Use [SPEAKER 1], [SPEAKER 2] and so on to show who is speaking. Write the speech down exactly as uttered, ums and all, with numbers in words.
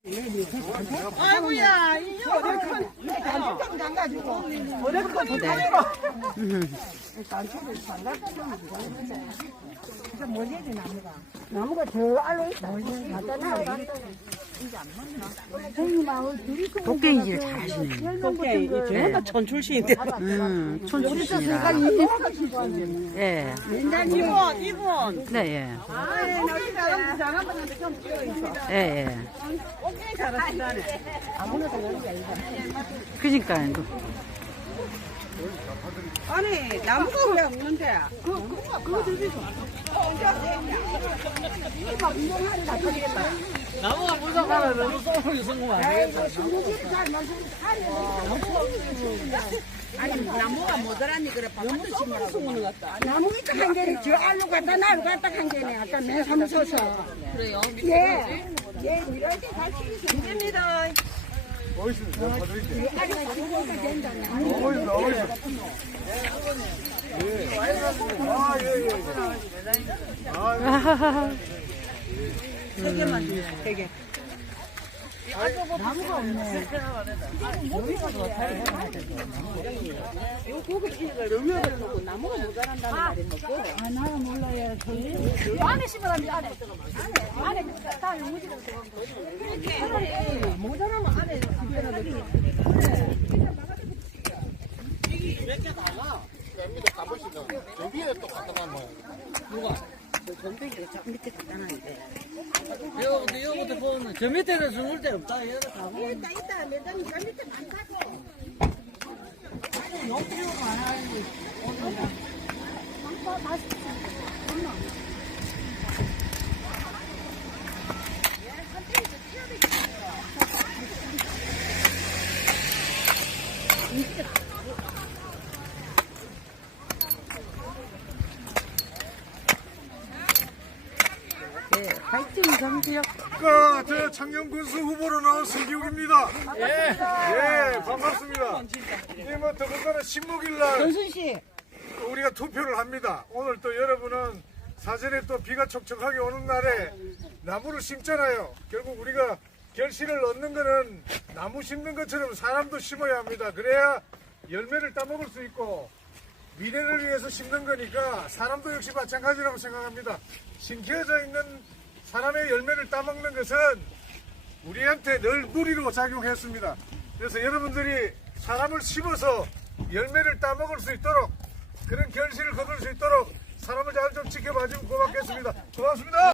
[SPEAKER 1] 아이고야, 이거 어디 큰, 단추 안 가지고. 어디 큰 다리로. 단추를 장갑 좀 이거 뭐 해야 돼, 나무가? 나무가 저 알로 있다. 갖다 놔.
[SPEAKER 2] 도깨비질 잘하시네.
[SPEAKER 1] 도깨비, 전부 촌 출신인데.
[SPEAKER 2] 음, 촌 출신이라. 예.
[SPEAKER 1] 이분, 이분.
[SPEAKER 2] 네, 예.
[SPEAKER 1] 아, 여기 사람 장갑하는데 좀 끼어 있어.
[SPEAKER 2] 예, 예.
[SPEAKER 1] 오케이, 잘하신다네. 아무나도 여기 아니다.
[SPEAKER 2] 그니까.
[SPEAKER 1] 아니, 나무가 왜 없는데? 그, 그거, 그거 들리죠? 이거 막 운동하는 거 같으겠다.
[SPEAKER 3] 나무가 부족하면 너무 쏘는 성공 안 되겠다.
[SPEAKER 1] 아니, 나무가 모자라니, 그래, 밥도 심으라고.
[SPEAKER 4] 나무니까 한 개는 저 알로 갖다 나로 갖다 한 개네. 아까 내 사무소서.
[SPEAKER 1] 그래요?
[SPEAKER 4] 예. 예, 이렇게 같이
[SPEAKER 1] 됩니다.
[SPEAKER 5] 어디서 사드릴게요.
[SPEAKER 4] 알이 죽어가 된다.
[SPEAKER 5] 어디서 어디서. 예. 아 예 예. 아
[SPEAKER 1] 세 개만 주세요, 세 개. 이거 고깃집을 영역을 놓고 나무가 모자란다는 말이 뭐고?
[SPEAKER 4] 아, 나는 몰라요. 안에 심으라면 안에. 안에, 안에 다 무지로 들어가고. 모자라면 안에 집에라도.
[SPEAKER 5] 저 위에 또 갖다 놔.
[SPEAKER 1] 전백이 저 밑에 갖다 놨는데.
[SPEAKER 3] 이거, 이거부터 보면 저 밑에는 숨을 데 없다. 얘가 가고.
[SPEAKER 4] 있다, 있다. 매장이 저 밑에 많다고.
[SPEAKER 2] 네, 화이팅 정지요.
[SPEAKER 5] 그, 저 청년군수 후보로 나온 서기욱입니다. 예. 예, 반갑습니다. 이제 뭐 더군다나 십육 일 날
[SPEAKER 1] 전순 씨.
[SPEAKER 5] 우리가 투표를 합니다. 오늘 또 여러분은 사전에 또 비가 촉촉하게 오는 날에 나무를 심잖아요. 결국 우리가 결실을 얻는 거는 나무 심는 것처럼 사람도 심어야 합니다. 그래야 열매를 따먹을 수 있고 미래를 위해서 심는 거니까 사람도 역시 마찬가지라고 생각합니다. 심겨져 있는 사람의 열매를 따먹는 것은 우리한테 늘 무리로 작용했습니다. 그래서 여러분들이 사람을 심어서 열매를 따먹을 수 있도록 그런 결실을 거둘 수 있도록 사람을 잘 좀 지켜봐 주면 고맙겠습니다. 고맙습니다.